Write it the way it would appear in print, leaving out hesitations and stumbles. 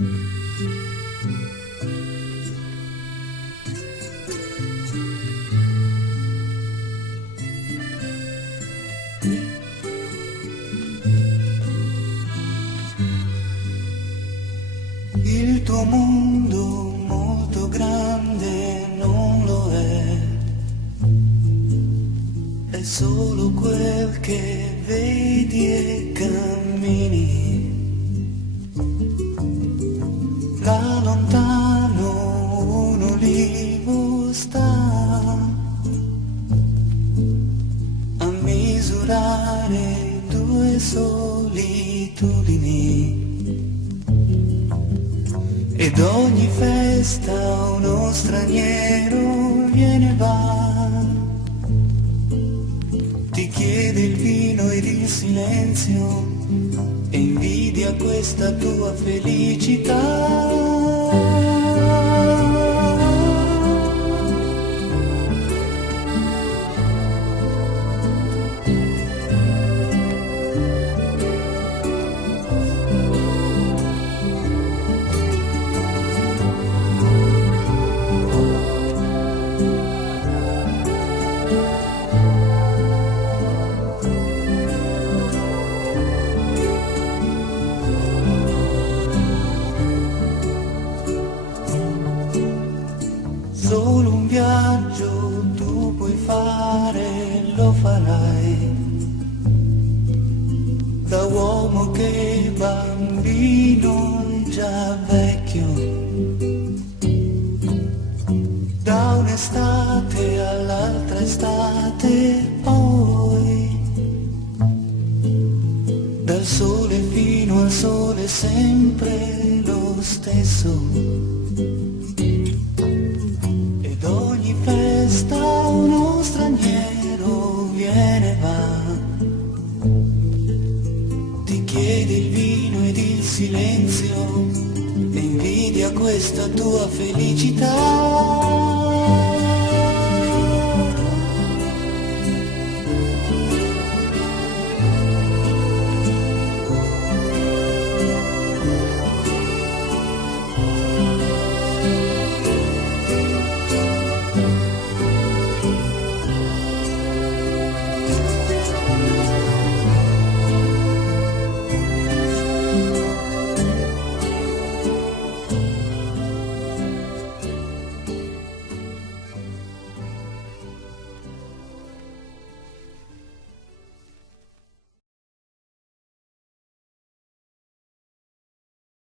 Il tuo mondo molto grande non lo è solo quel che vedi e cammini. Da lontano un olivo sta a misurare due solitudini. Ed ogni festa uno straniero viene e va, ti chiede il vino ed il silenzio e invidia questa tua felicità. Solo un viaggio tu puoi fare, lo farai, da uomo che bambino già vecchio, da un'estate all'altra estate, poi dal sole fino al sole sempre lo stesso. Festa uno straniero viene e va, ti chiede il vino ed il silenzio e invidia questa tua felicità.